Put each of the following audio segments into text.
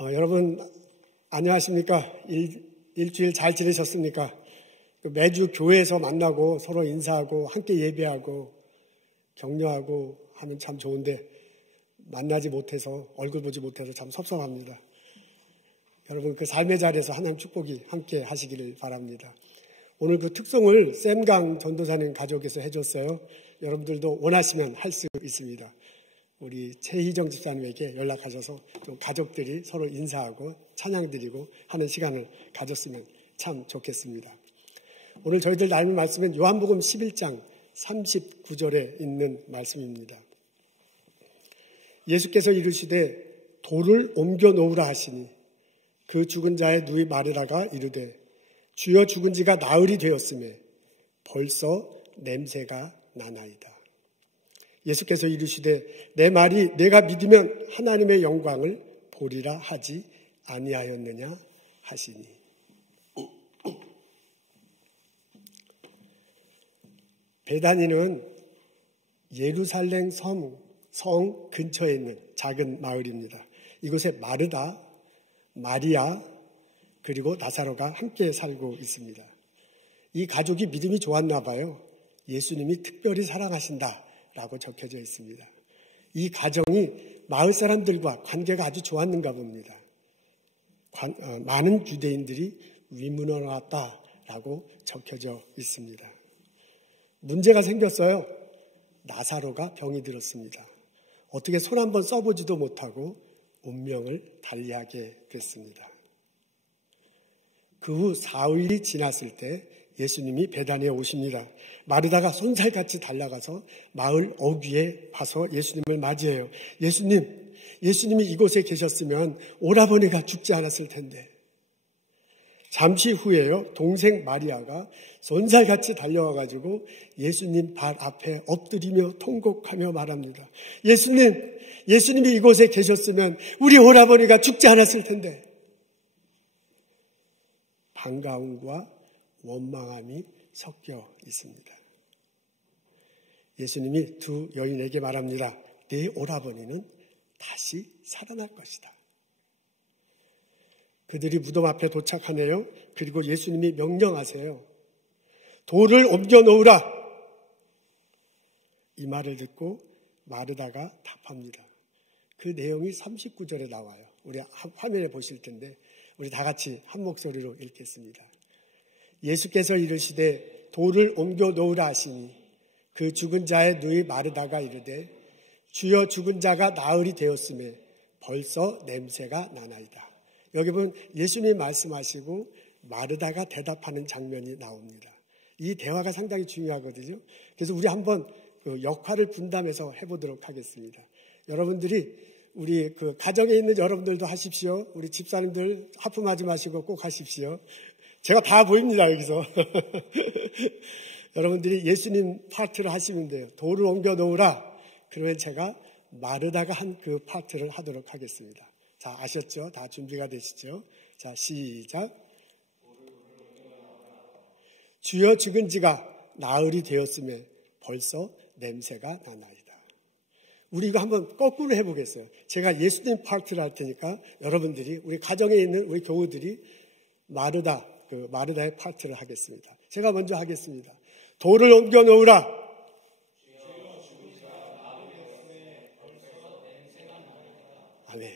여러분 안녕하십니까? 일주일 잘 지내셨습니까? 매주 교회에서 만나고 서로 인사하고 함께 예배하고 격려하고 하면 참 좋은데 만나지 못해서 얼굴 보지 못해서 참 섭섭합니다. 여러분 그 삶의 자리에서 하나님 축복이 함께 하시기를 바랍니다. 오늘 그 특송을 샘강 전도사님 가족에서 해줬어요. 여러분들도 원하시면 할 수 있습니다. 우리 최희정 집사님에게 연락하셔서 좀 가족들이 서로 인사하고 찬양드리고 하는 시간을 가졌으면 참 좋겠습니다. 오늘 저희들 나눌 말씀은 요한복음 11장 39절에 있는 말씀입니다. 예수께서 이르시되 돌을 옮겨 놓으라 하시니 그 죽은 자의 누이 마르다가 이르되 주여 죽은 지가 나흘이 되었음에 벌써 냄새가 나나이다. 예수께서 이르시되 내 말이 내가 믿으면 하나님의 영광을 보리라 하지 아니하였느냐 하시니. 베다니는 예루살렘 성 근처에 있는 작은 마을입니다. 이곳에 마르다, 마리아 그리고 나사로가 함께 살고 있습니다. 이 가족이 믿음이 좋았나 봐요. 예수님이 특별히 사랑하신다 라고 적혀져 있습니다. 이 가정이 마을 사람들과 관계가 아주 좋았는가 봅니다. 많은 유대인들이 위문을 왔다라고 적혀져 있습니다. 문제가 생겼어요. 나사로가 병이 들었습니다. 어떻게 손 한번 써보지도 못하고 운명을 달리하게 됐습니다. 그 후 4일이 지났을 때 예수님이 베다니에 오십니다. 마르다가 손살같이 달려가서 마을 어귀에 와서 예수님을 맞이해요. 예수님이 이곳에 계셨으면 오라버니가 죽지 않았을 텐데. 잠시 후에요, 동생 마리아가 손살같이 달려와가지고 예수님 발 앞에 엎드리며 통곡하며 말합니다. 예수님이 이곳에 계셨으면 우리 오라버니가 죽지 않았을 텐데. 반가움과 원망함이 섞여 있습니다. 예수님이 두 여인에게 말합니다. 네 오라버니는 다시 살아날 것이다. 그들이 무덤 앞에 도착하네요. 그리고 예수님이 명령하세요. 돌을 옮겨 놓으라. 이 말을 듣고 마르다가 답합니다. 그 내용이 39절에 나와요. 우리 화면에 보실 텐데 우리 다 같이 한 목소리로 읽겠습니다. 예수께서 이르시되 돌을 옮겨 놓으라 하시니 그 죽은 자의 누이 마르다가 이르되 주여 죽은 자가 나흘이 되었음에 벌써 냄새가 나나이다. 여기 보면 예수님이 말씀하시고 마르다가 대답하는 장면이 나옵니다. 이 대화가 상당히 중요하거든요. 그래서 우리 한번 그 역할을 분담해서 해보도록 하겠습니다. 여러분들이 우리 그 가정에 있는 여러분들도 하십시오. 우리 집사님들 하품하지 마시고 꼭 하십시오. 제가 다 보입니다, 여기서. 여러분들이 예수님 파트를 하시면 돼요. 돌을 옮겨 놓으라. 그러면 제가 마르다가 한 그 파트를 하도록 하겠습니다. 자, 아셨죠? 다 준비가 되시죠? 자, 시작. 주여 죽은 지가 나흘이 되었음에 벌써 냄새가 나나이다. 우리 이거 한번 거꾸로 해보겠어요. 제가 예수님 파트를 할 테니까 여러분들이 우리 가정에 있는 우리 교우들이 마르다의 파트를 하겠습니다. 제가 먼저 하겠습니다. 돌을 옮겨 놓으라. 아멘.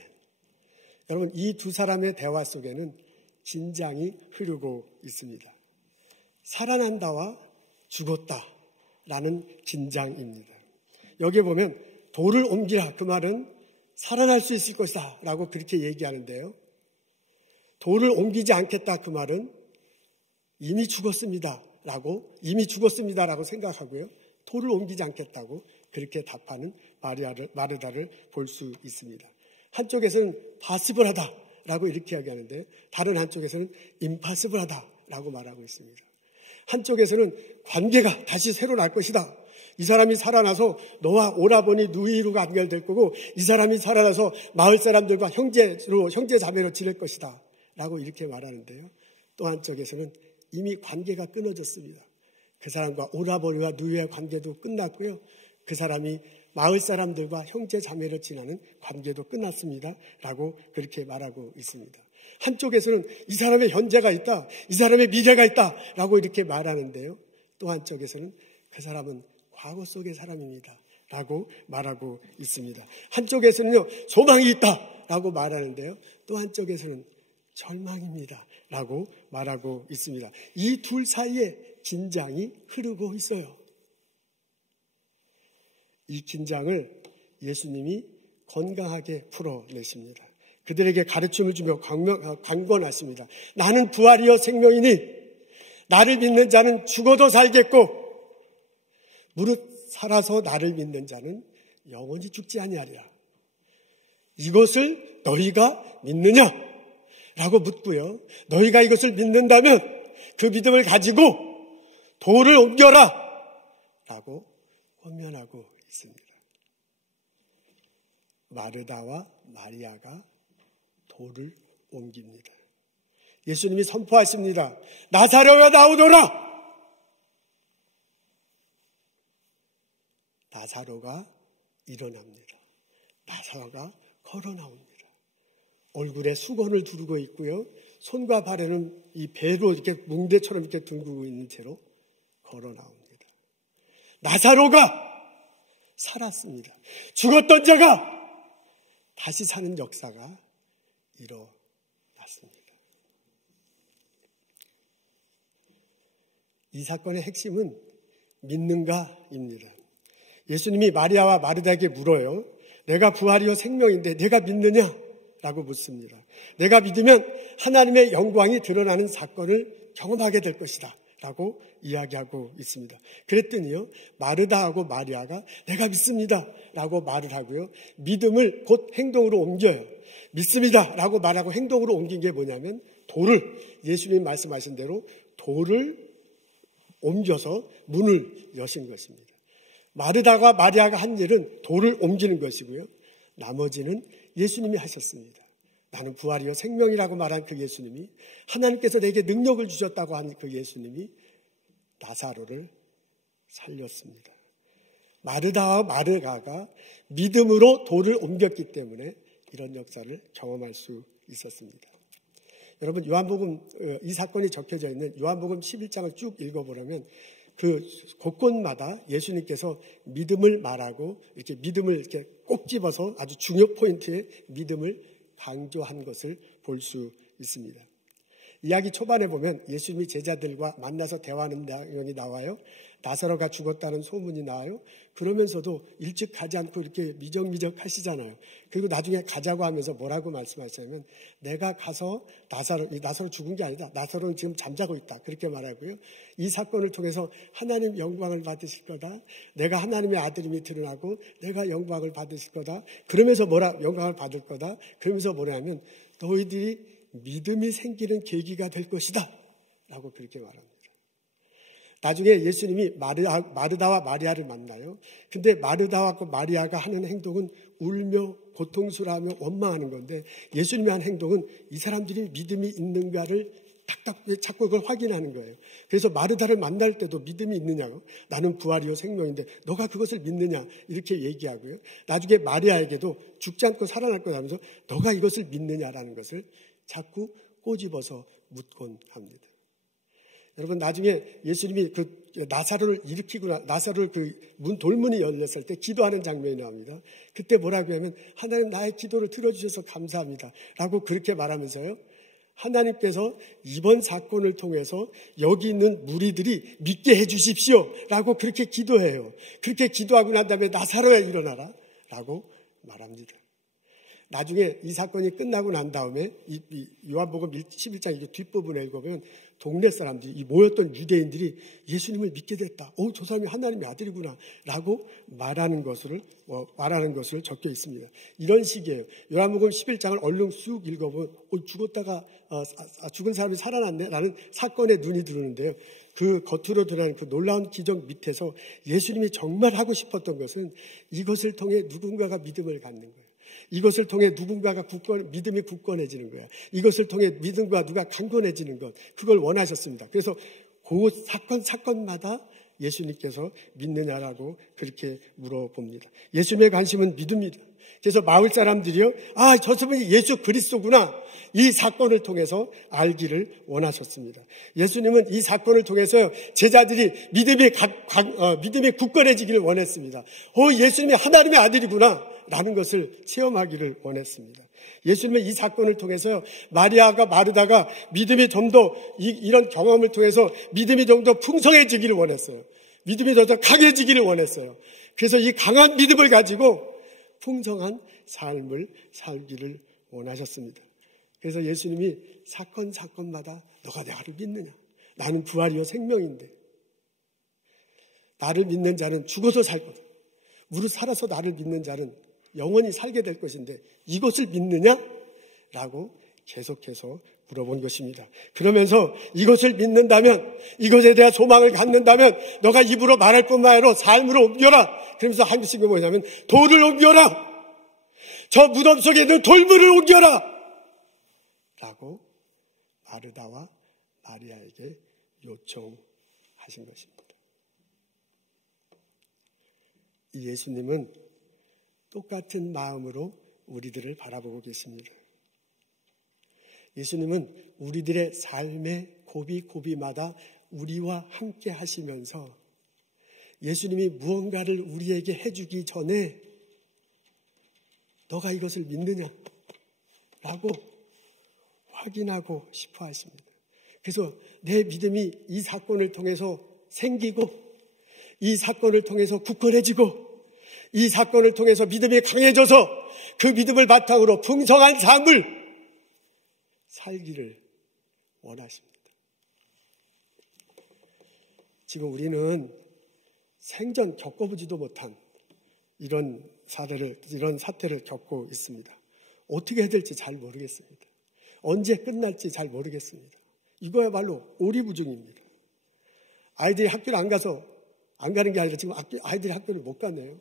여러분, 이 두 사람의 대화 속에는 진장이 흐르고 있습니다. 살아난다와 죽었다라는 진장입니다. 여기에 보면 돌을 옮기라, 그 말은 살아날 수 있을 것이다 라고 그렇게 얘기하는데요. 돌을 옮기지 않겠다, 그 말은 이미 죽었습니다라고 생각하고요. 돌을 옮기지 않겠다고 그렇게 답하는 마르다를 볼 수 있습니다. 한쪽에서는 파시블하다라고 이렇게 이야기하는데 다른 한쪽에서는 임파시블하다라고 말하고 있습니다. 한쪽에서는 관계가 다시 새로 날 것이다. 이 사람이 살아나서 너와 오라버니 누이로 연결될 거고 이 사람이 살아나서 마을 사람들과 형제 자매로 지낼 것이다 라고 이렇게 말하는데요. 또 한쪽에서는 이미 관계가 끊어졌습니다. 그 사람과 오라버니와 누이의 관계도 끝났고요. 그 사람이 마을 사람들과 형제 자매로 지나는 관계도 끝났습니다. 라고 그렇게 말하고 있습니다. 한쪽에서는 이 사람의 현재가 있다, 이 사람의 미래가 있다 라고 이렇게 말하는데요. 또 한쪽에서는 그 사람은 과거 속의 사람입니다 라고 말하고 있습니다. 한쪽에서는요, 소망이 있다 라고 말하는데요. 또 한쪽에서는 절망입니다 라고 말하고 있습니다. 이 둘 사이에 긴장이 흐르고 있어요. 이 긴장을 예수님이 건강하게 풀어내십니다. 그들에게 가르침을 주며 강권하십니다. 나는 부활이요 생명이니 나를 믿는 자는 죽어도 살겠고 무릇 살아서 나를 믿는 자는 영원히 죽지 아니하리라. 이것을 너희가 믿느냐? 라고 묻고요. 너희가 이것을 믿는다면 그 믿음을 가지고 돌을 옮겨라! 라고 권면하고 있습니다. 마르다와 마리아가 돌을 옮깁니다. 예수님이 선포하십니다. 나사로가 나오너라! 나사로가 일어납니다. 나사로가 걸어 나옵니다. 얼굴에 수건을 두르고 있고요. 손과 발에는 이 배로 이렇게 뭉대처럼 이렇게 둥그고 있는 채로 걸어 나옵니다. 나사로가 살았습니다. 죽었던 자가 다시 사는 역사가 일어났습니다. 이 사건의 핵심은 믿는가입니다. 예수님이 마리아와 마르다에게 물어요. 내가 부활이요 생명인데 내가 믿느냐? 라고 묻습니다. 내가 믿으면 하나님의 영광이 드러나는 사건을 경험하게 될 것이다 라고 이야기하고 있습니다. 그랬더니요, 마르다하고 마리아가 내가 믿습니다 라고 말을 하고요, 믿음을 곧 행동으로 옮겨요. 믿습니다 라고 말하고 행동으로 옮긴 게 뭐냐면 돌을, 예수님 말씀하신 대로 돌을 옮겨서 문을 여신 것입니다. 마르다가 마리아가 한 일은 돌을 옮기는 것이고요, 나머지는 예수님이 하셨습니다. 나는 부활이요 생명이라고 말한 그 예수님이, 하나님께서 내게 능력을 주셨다고 한 그 예수님이 나사로를 살렸습니다. 마르다와 마르다가 믿음으로 돌을 옮겼기 때문에 이런 역사를 경험할 수 있었습니다. 여러분, 요한복음, 이 사건이 적혀져 있는 요한복음 11장을 쭉 읽어보려면 그 곳곳마다 예수님께서 믿음을 말하고 이렇게 믿음을 이렇게 꼭 집어서 아주 중요 포인트에 믿음을 강조한 것을 볼 수 있습니다. 이야기 초반에 보면 예수님이 제자들과 만나서 대화하는 내용이 나와요. 나사로가 죽었다는 소문이 나와요. 그러면서도 일찍 가지 않고 이렇게 미적미적 하시잖아요. 그리고 나중에 가자고 하면서 뭐라고 말씀하시냐면, 내가 가서 나사로 죽은 게 아니다. 나사로는 지금 잠자고 있다. 그렇게 말하고요. 이 사건을 통해서 하나님 영광을 받으실 거다. 내가 하나님의 아들임이 드러나고 내가 영광을 받으실 거다. 그러면서 영광을 받을 거다. 그러면서 뭐냐면 너희들이 믿음이 생기는 계기가 될 것이다 라고 그렇게 말합니다. 나중에 예수님이 마르다와 마리아를 만나요. 근데 마르다와 마리아가 하는 행동은 울며 고통스러워하며 원망하는 건데, 예수님이 한 행동은 이 사람들이 믿음이 있는가를 자꾸 그걸 확인하는 거예요. 그래서 마르다를 만날 때도 믿음이 있느냐고, 나는 부활이요 생명인데 너가 그것을 믿느냐, 이렇게 얘기하고요. 나중에 마리아에게도 죽지 않고 살아날 거다 하면서 너가 이것을 믿느냐라는 것을 자꾸 꼬집어서 묻곤 합니다. 여러분, 나중에 예수님이 그 나사로를 일으키고 나사로를 그 돌문이 열렸을 때 기도하는 장면이 나옵니다. 그때 뭐라고 하면, 하나님 나의 기도를 들어주셔서 감사합니다 라고 그렇게 말하면서요, 하나님께서 이번 사건을 통해서 여기 있는 무리들이 믿게 해주십시오 라고 그렇게 기도해요. 그렇게 기도하고 난 다음에 나사로야 일어나라 라고 말합니다. 나중에 이 사건이 끝나고 난 다음에 이 요한복음 11장 뒷부분에 읽어보면 동네 사람들이, 이 모였던 유대인들이 예수님을 믿게 됐다. 저 사람이 하나님의 아들이구나 라고 말하는 것을 적혀 있습니다. 이런 식이에요. 요한복음 11장을 얼른 쑥 읽어보면 죽었다가 죽은 사람이 살아났네 라는 사건에 눈이 들어오는데요. 그 겉으로 드러나는 그 놀라운 기적 밑에서 예수님이 정말 하고 싶었던 것은 이것을 통해 누군가가 믿음을 갖는 거예요. 이것을 통해 누군가가 믿음이 굳건해지는 거야. 이것을 통해 믿음과 누가 강건해지는 것, 그걸 원하셨습니다. 그래서 그 사건마다 예수님께서 믿느냐라고 그렇게 물어봅니다. 예수님의 관심은 믿음입니다. 그래서 마을 사람들이요, 저 사람이 예수 그리스도구나, 이 사건을 통해서 알기를 원하셨습니다. 예수님은 이 사건을 통해서 제자들이 믿음이 굳건해지기를 원했습니다. 예수님이 하나님의 아들이구나 라는 것을 체험하기를 원했습니다. 예수님은 이 사건을 통해서 마리아가 마르다가 믿음이 좀 더 이런 경험을 통해서 믿음이 좀 더 풍성해지기를 원했어요. 믿음이 더 강해지기를 원했어요. 그래서 이 강한 믿음을 가지고 풍성한 삶을 살기를 원하셨습니다. 그래서 예수님이 사건마다 너가 나를 믿느냐? 나는 부활이요 생명인데 나를 믿는 자는 죽어서 살거든. 무릇 살아서 나를 믿는 자는 영원히 살게 될 것인데 이것을 믿느냐? 라고 계속해서 물어본 것입니다. 그러면서 이것을 믿는다면, 이것에 대한 소망을 갖는다면 너가 입으로 말할 뿐만 아니라 삶으로 옮겨라. 그러면서 한 것이 뭐냐면 돌을 옮겨라. 저 무덤 속에 있는 돌물을 옮겨라. 라고 마르다와 마리아에게 요청하신 것입니다. 이 예수님은 똑같은 마음으로 우리들을 바라보고 계십니다. 예수님은 우리들의 삶의 고비고비마다 우리와 함께 하시면서 예수님이 무언가를 우리에게 해주기 전에 너가 이것을 믿느냐? 라고 확인하고 싶어 하십니다. 그래서 내 믿음이 이 사건을 통해서 생기고 이 사건을 통해서 굳건해지고 이 사건을 통해서 믿음이 강해져서 그 믿음을 바탕으로 풍성한 삶을 살기를 원하십니다. 지금 우리는 생전 겪어보지도 못한 이런 사태를 겪고 있습니다. 어떻게 해야 될지 잘 모르겠습니다. 언제 끝날지 잘 모르겠습니다. 이거야말로 오리무중입니다. 아이들이 학교를 안 가는 게 아니라 지금 아이들이 학교를 못 가네요.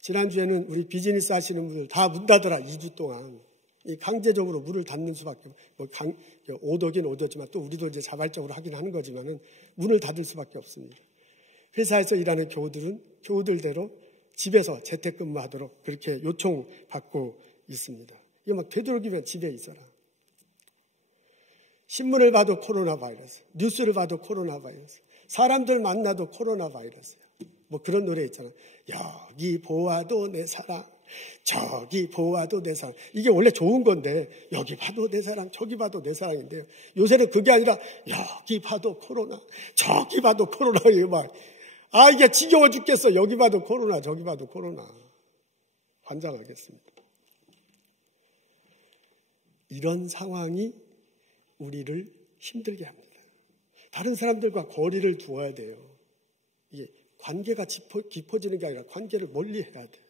지난주에는 우리 비즈니스 하시는 분들 다 문 닫아라 2주 동안. 강제적으로 문을 닫는 수밖에, 오더긴 오더지만 또 우리도 이제 자발적으로 하긴 하는 거지만은 문을 닫을 수밖에 없습니다. 회사에서 일하는 교우들은 교우들대로 집에서 재택근무하도록 그렇게 요청받고 있습니다. 이거 막 되도록이면 집에 있어라. 신문을 봐도 코로나 바이러스, 뉴스를 봐도 코로나 바이러스, 사람들 만나도 코로나 바이러스. 뭐 그런 노래 있잖아. 여기 보아도 내 사랑, 저기 보아도 내 사랑. 이게 원래 좋은 건데 여기 봐도 내 사랑, 저기 봐도 내 사랑인데요. 요새는 그게 아니라 여기 봐도 코로나, 저기 봐도 코로나. 이거 막 이게 지겨워 죽겠어. 여기 봐도 코로나, 저기 봐도 코로나. 환장하겠습니다. 이런 상황이 우리를 힘들게 합니다. 다른 사람들과 거리를 두어야 돼요. 이게 관계가 깊어지는 게 아니라 관계를 멀리 해야 돼요.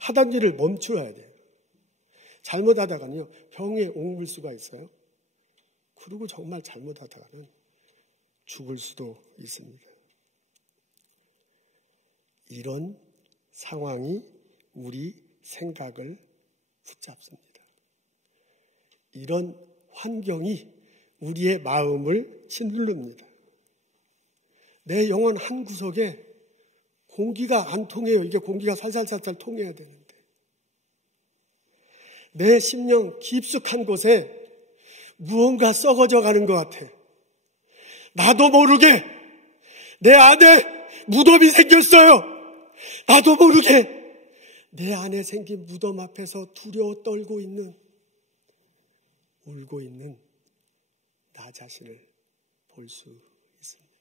하던 일을 멈춰야 돼요. 잘못하다가는요, 병에 옮을 수가 있어요. 그리고 정말 잘못하다가는 죽을 수도 있습니다. 이런 상황이 우리 생각을 붙잡습니다. 이런 환경이 우리의 마음을 짓누릅니다. 내 영혼 한 구석에 공기가 안 통해요. 이게 공기가 살살살살 통해야 되는데. 내 심령 깊숙한 곳에 무언가 썩어져 가는 것 같아. 나도 모르게 내 안에 무덤이 생겼어요. 나도 모르게 내 안에 생긴 무덤 앞에서 두려워 떨고 있는, 울고 있는 나 자신을 볼 수 있습니다.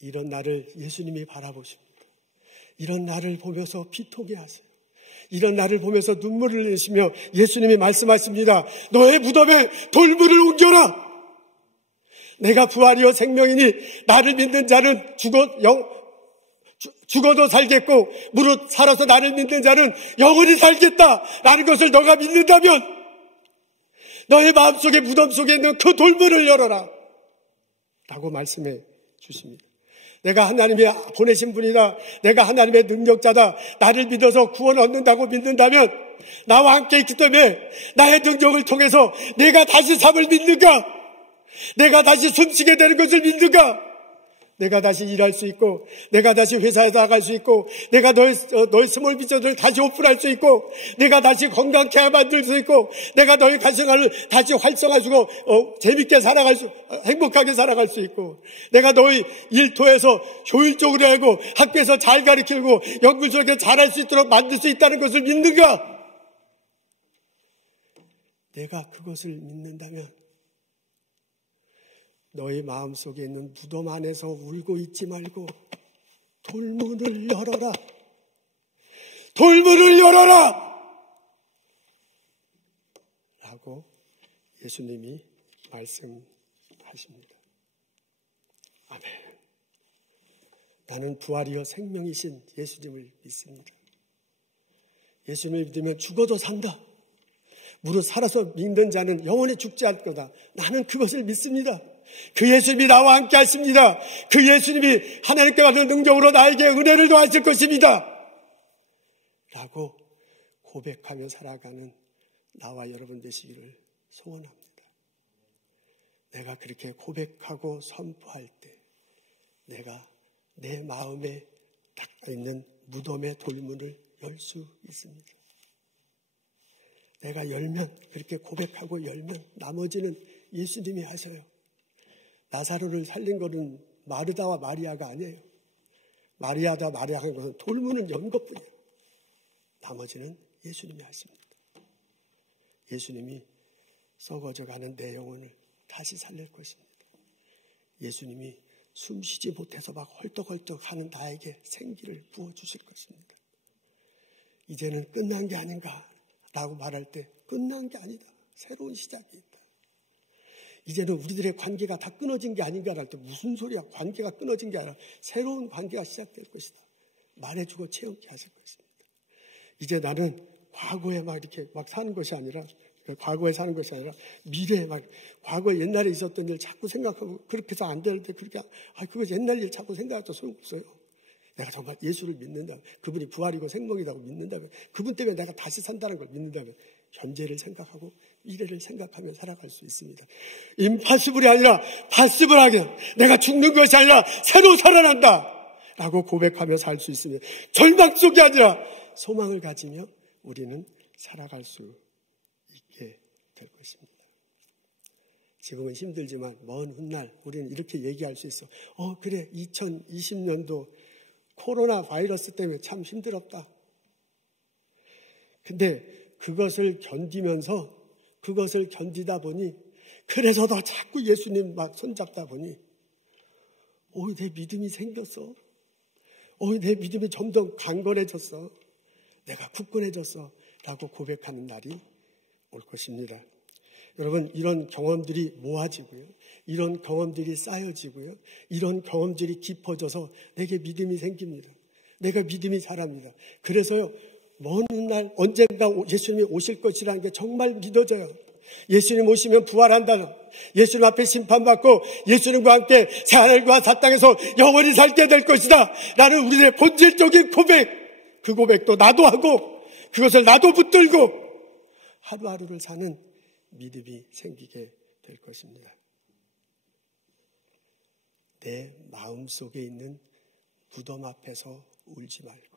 이런 나를 예수님이 바라보십니다. 이런 나를 보면서 비통해 하세요. 이런 나를 보면서 눈물을 흘리시며 예수님이 말씀하십니다. 너의 무덤에 돌물을 옮겨라. 내가 부활이요 생명이니 나를 믿는 자는 죽어도 살겠고 무릇 살아서 나를 믿는 자는 영원히 살겠다라는 것을 너가 믿는다면 너의 마음속에 무덤 속에 있는 그 돌문을 열어라 라고 말씀해 주십니다. 내가 하나님이 보내신 분이다. 내가 하나님의 능력자다. 나를 믿어서 구원 얻는다고 믿는다면 나와 함께 있기 때문에 나의 능력을 통해서 내가 다시 삶을 믿는가? 내가 다시 숨쉬게 되는 것을 믿는가? 내가 다시 일할 수 있고, 내가 다시 회사에 나갈 수 있고, 내가 너의 스몰 비즈니스를 다시 오픈할 수 있고, 내가 다시 건강케 만들 수 있고, 내가 너의 가정을 다시 활성화하고 재밌게 행복하게 살아갈 수 있고, 내가 너의 일터에서 효율적으로 하고 학교에서 잘 가르치고 연구소에서 잘할 수 있도록 만들 수 있다는 것을 믿는가? 내가 그것을 믿는다면 너의 마음속에 있는 무덤 안에서 울고 있지 말고 돌문을 열어라. 돌문을 열어라! 라고 예수님이 말씀하십니다. 아멘. 나는 부활이요 생명이신 예수님을 믿습니다. 예수님을 믿으면 죽어도 산다. 무릇 살아서 믿는 자는 영원히 죽지 않을 거다. 나는 그것을 믿습니다. 그 예수님이 나와 함께 하십니다. 그 예수님이 하나님께 받은 능력으로 나에게 은혜를 더하실 것입니다. 라고 고백하며 살아가는 나와 여러분 되시기를 소원합니다. 내가 그렇게 고백하고 선포할 때 내가 내 마음에 딱 있는 무덤의 돌문을 열 수 있습니다. 내가 열면, 그렇게 고백하고 열면 나머지는 예수님이 하셔요. 나사로를 살린 것은 마르다와 마리아가 아니에요. 마리아다 마리아가 한 것은 돌문을 연 것뿐이에요. 나머지는 예수님이 하십니다. 예수님이 썩어져가는 내 영혼을 다시 살릴 것입니다. 예수님이 숨쉬지 못해서 막 헐떡헐떡 하는 나에게 생기를 부어주실 것입니다. 이제는 끝난 게 아닌가 라고 말할 때 끝난 게 아니다. 새로운 시작이 있다. 이제는 우리들의 관계가 다 끊어진 게 아닌가 할 때 무슨 소리야. 관계가 끊어진 게 아니라 새로운 관계가 시작될 것이다. 말해주고 체험케 하실 것입니다. 이제 나는 과거에 막 이렇게 막 사는 것이 아니라, 과거에 사는 것이 아니라 미래에 막, 과거에 옛날에 있었던 일 자꾸 생각하고 그렇게 해서 안 될 때 그렇게, 그거 옛날 일 자꾸 생각해도 소용없어요. 내가 정말 예수를 믿는다면, 그분이 부활이고 생명이라고 믿는다면, 그분 때문에 내가 다시 산다는 걸 믿는다면 현재를 생각하고 미래를 생각하며 살아갈 수 있습니다. 임파서블이 아니라 파서블하게, 내가 죽는 것이 아니라 새로 살아난다 라고 고백하며 살 수 있습니다. 절망 속이 아니라 소망을 가지며 우리는 살아갈 수 있게 될 것입니다. 지금은 힘들지만 먼 훗날 우리는 이렇게 얘기할 수 있어. 그래, 2020년도 코로나 바이러스 때문에 참 힘들었다. 근데 그것을 견디다 보니, 그래서 더 자꾸 예수님 막 손잡다 보니, 내 믿음이 생겼어. 내 믿음이 점점 강건해졌어. 내가 굳건해졌어. 라고 고백하는 날이 올 것입니다. 여러분, 이런 경험들이 모아지고요. 이런 경험들이 쌓여지고요. 이런 경험들이 깊어져서 내게 믿음이 생깁니다. 내가 믿음이 자랍니다. 그래서요, 먼 훗날 언젠가 예수님이 오실 것이라는 게 정말 믿어져요. 예수님 오시면 부활한다는, 예수님 앞에 심판받고 예수님과 함께 새하늘과 새 땅에서 영원히 살게 될 것이다 라는 우리의 본질적인 고백, 그 고백도 나도 하고 그것을 나도 붙들고 하루하루를 사는 믿음이 생기게 될 것입니다. 내 마음속에 있는 무덤 앞에서 울지 말고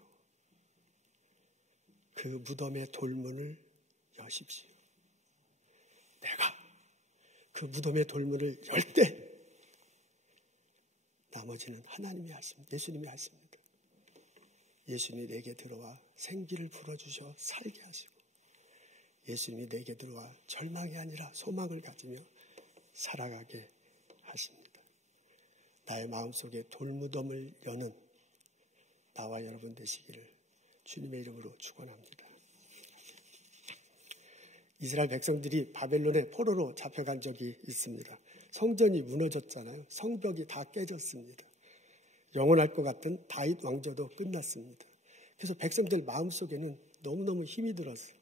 그 무덤의 돌문을 여십시오. 내가 그 무덤의 돌문을 열 때 나머지는 하나님이 하십니다. 예수님이 하십니다. 예수님이 내게 들어와 생기를 불어주셔 살게 하시고, 예수님이 내게 들어와 절망이 아니라 소망을 가지며 살아가게 하십니다. 나의 마음속에 돌무덤을 여는 나와 여러분 되시기를 주님의 이름으로 축원합니다. 이스라엘 백성들이 바벨론의 포로로 잡혀간 적이 있습니다. 성전이 무너졌잖아요. 성벽이 다 깨졌습니다. 영원할 것 같은 다윗 왕조도 끝났습니다. 그래서 백성들 마음속에는 너무너무 힘이 들었어요.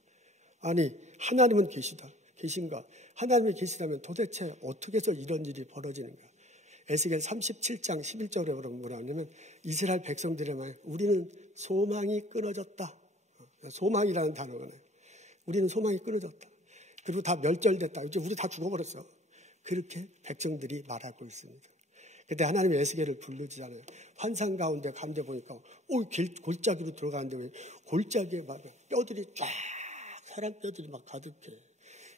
아니, 하나님은 계신가? 하나님이 계시다면 도대체 어떻게 해서 이런 일이 벌어지는가? 에스겔 37장 11절에 뭐라 하냐면, 이스라엘 백성들의 말, 우리는 소망이 끊어졌다. 소망이라는 단어가 나요. 우리는 소망이 끊어졌다. 그리고 다 멸절됐다. 이제 우리 다 죽어버렸어. 그렇게 백성들이 말하고 있습니다. 그때 하나님이 에스겔을 부르잖아요. 환상 가운데 가운데 보니까 골짜기로 들어가는데 왜 골짜기에 막 뼈들이 쫙 사람 뼈들이 막 가득해.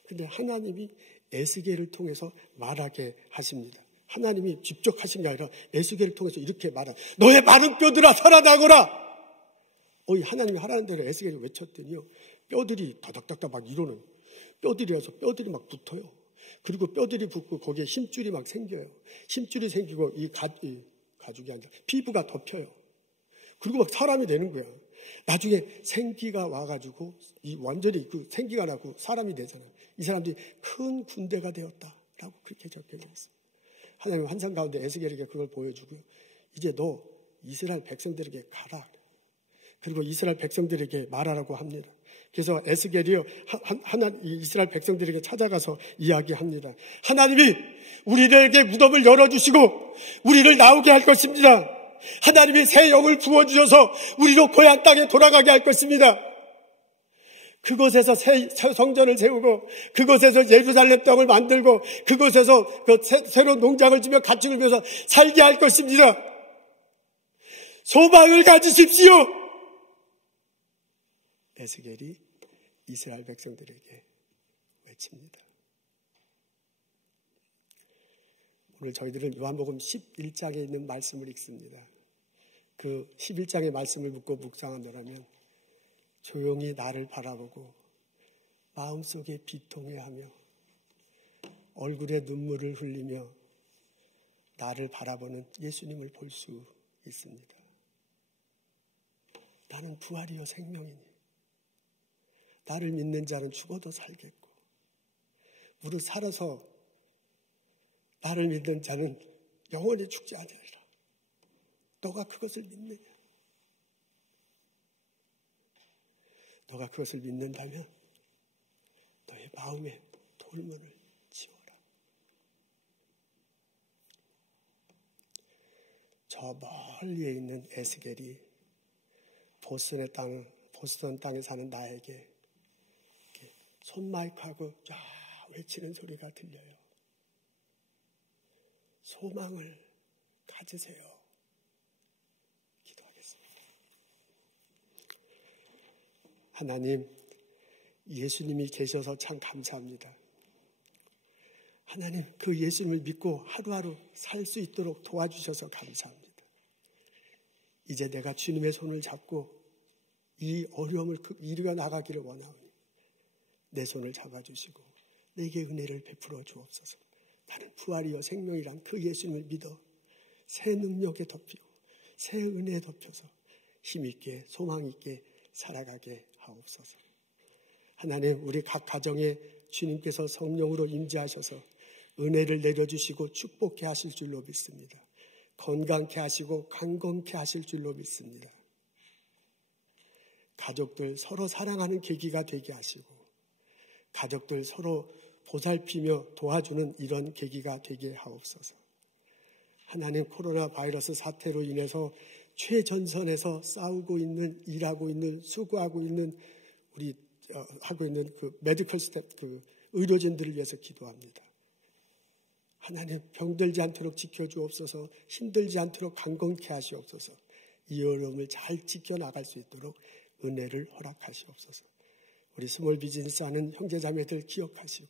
근데 하나님이 에스겔을 통해서 말하게 하십니다. 하나님이 직접 하신 게 아니라 에스겔을 통해서 이렇게 너의 마른 뼈들아 살아나거라. 하나님이 하라는 대로 에스겔이 외쳤더니요, 뼈들이 다닥다닥 막 일어나요. 뼈들이라서 뼈들이 막 붙어요. 그리고 뼈들이 붙고 거기에 힘줄이 막 생겨요. 힘줄이 생기고 이 가죽이 아니라 피부가 덮여요. 그리고 막 사람이 되는 거야. 나중에 생기가 와가지고 완전히 그 생기가 나고 사람이 되잖아요. 이 사람들이 큰 군대가 되었다라고 그렇게 적혀져 있어요. 하나님 환상 가운데 에스겔에게 그걸 보여주고요. 이제 너 이스라엘 백성들에게 가라. 그리고 이스라엘 백성들에게 말하라고 합니다. 그래서 에스겔이요, 이스라엘 백성들에게 찾아가서 이야기합니다. 하나님이 우리들에게 무덤을 열어주시고 우리를 나오게 할 것입니다. 하나님이 새 영을 부어주셔서 우리도 고향 땅에 돌아가게 할 것입니다. 그곳에서 새 성전을 세우고 그곳에서 예루살렘 땅을 만들고 그곳에서 새로운 농장을 지며 가축을 위해서 살게 할 것입니다. 소망을 가지십시오. 에스겔이 이스라엘 백성들에게 외칩니다. 오늘 저희들은 요한복음 11장에 있는 말씀을 읽습니다. 그 11장의 말씀을 묻고 묵상하노라면 조용히 나를 바라보고 마음속에 비통해하며 얼굴에 눈물을 흘리며 나를 바라보는 예수님을 볼 수 있습니다. 나는 부활이요 생명이니 나를 믿는 자는 죽어도 살겠고 무릇 살아서 나를 믿는 자는 영원히 죽지 않으리라. 너가 그것을 믿느냐? 너가 그것을 믿는다면 너의 마음에 돌문을 치워라. 저 멀리에 있는 에스겔이 보스턴 땅에 사는 나에게 손 마이크하고 쫙 외치는 소리가 들려요. 소망을 가지세요. 기도하겠습니다. 하나님, 예수님이 계셔서 참 감사합니다. 하나님, 그 예수님을 믿고 하루하루 살 수 있도록 도와주셔서 감사합니다. 이제 내가 주님의 손을 잡고 이 어려움을 이루어 나가기를 원하오니 내 손을 잡아주시고 내게 은혜를 베풀어 주옵소서. 나는 부활이요 생명이란 그 예수님을 믿어 새 능력에 덮이고 새 은혜에 덮여서 힘있게 소망있게 살아가게 하옵소서. 하나님, 우리 각 가정에 주님께서 성령으로 임재하셔서 은혜를 내려주시고 축복케 하실 줄로 믿습니다. 건강케 하시고 강건케 하실 줄로 믿습니다. 가족들 서로 사랑하는 계기가 되게 하시고 가족들 서로 보살피며 도와주는 이런 계기가 되게 하옵소서. 하나님, 코로나 바이러스 사태로 인해서 최전선에서 싸우고 있는, 일하고 있는, 수고하고 있는 우리 하고 있는 그 메디컬 스텝, 그 의료진들을 위해서 기도합니다. 하나님, 병들지 않도록 지켜주옵소서. 힘들지 않도록 강건케 하시옵소서. 이 어려움을 잘 지켜나갈 수 있도록 은혜를 허락하시옵소서. 우리 스몰 비즈니스 하는 형제자매들 기억하시고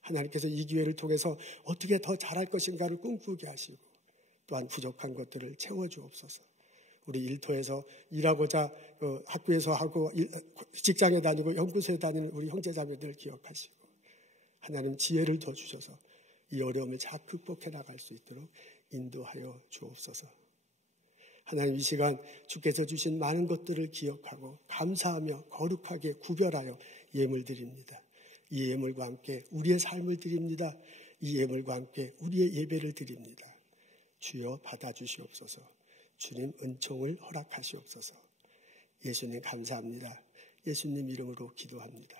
하나님께서 이 기회를 통해서 어떻게 더 잘할 것인가를 꿈꾸게 하시고 또한 부족한 것들을 채워주옵소서. 우리 일터에서 일하고자 학교에서 하고 직장에 다니고 연구소에 다니는 우리 형제자매들 기억하시고 하나님 지혜를 더 주셔서 이 어려움을 잘 극복해 나갈 수 있도록 인도하여 주옵소서. 하나님, 이 시간 주께서 주신 많은 것들을 기억하고 감사하며 거룩하게 구별하여 예물 드립니다. 이 예물과 함께 우리의 삶을 드립니다. 이 예물과 함께 우리의 예배를 드립니다. 주여 받아주시옵소서. 주님 은총을 허락하시옵소서. 예수님 감사합니다. 예수님 이름으로 기도합니다.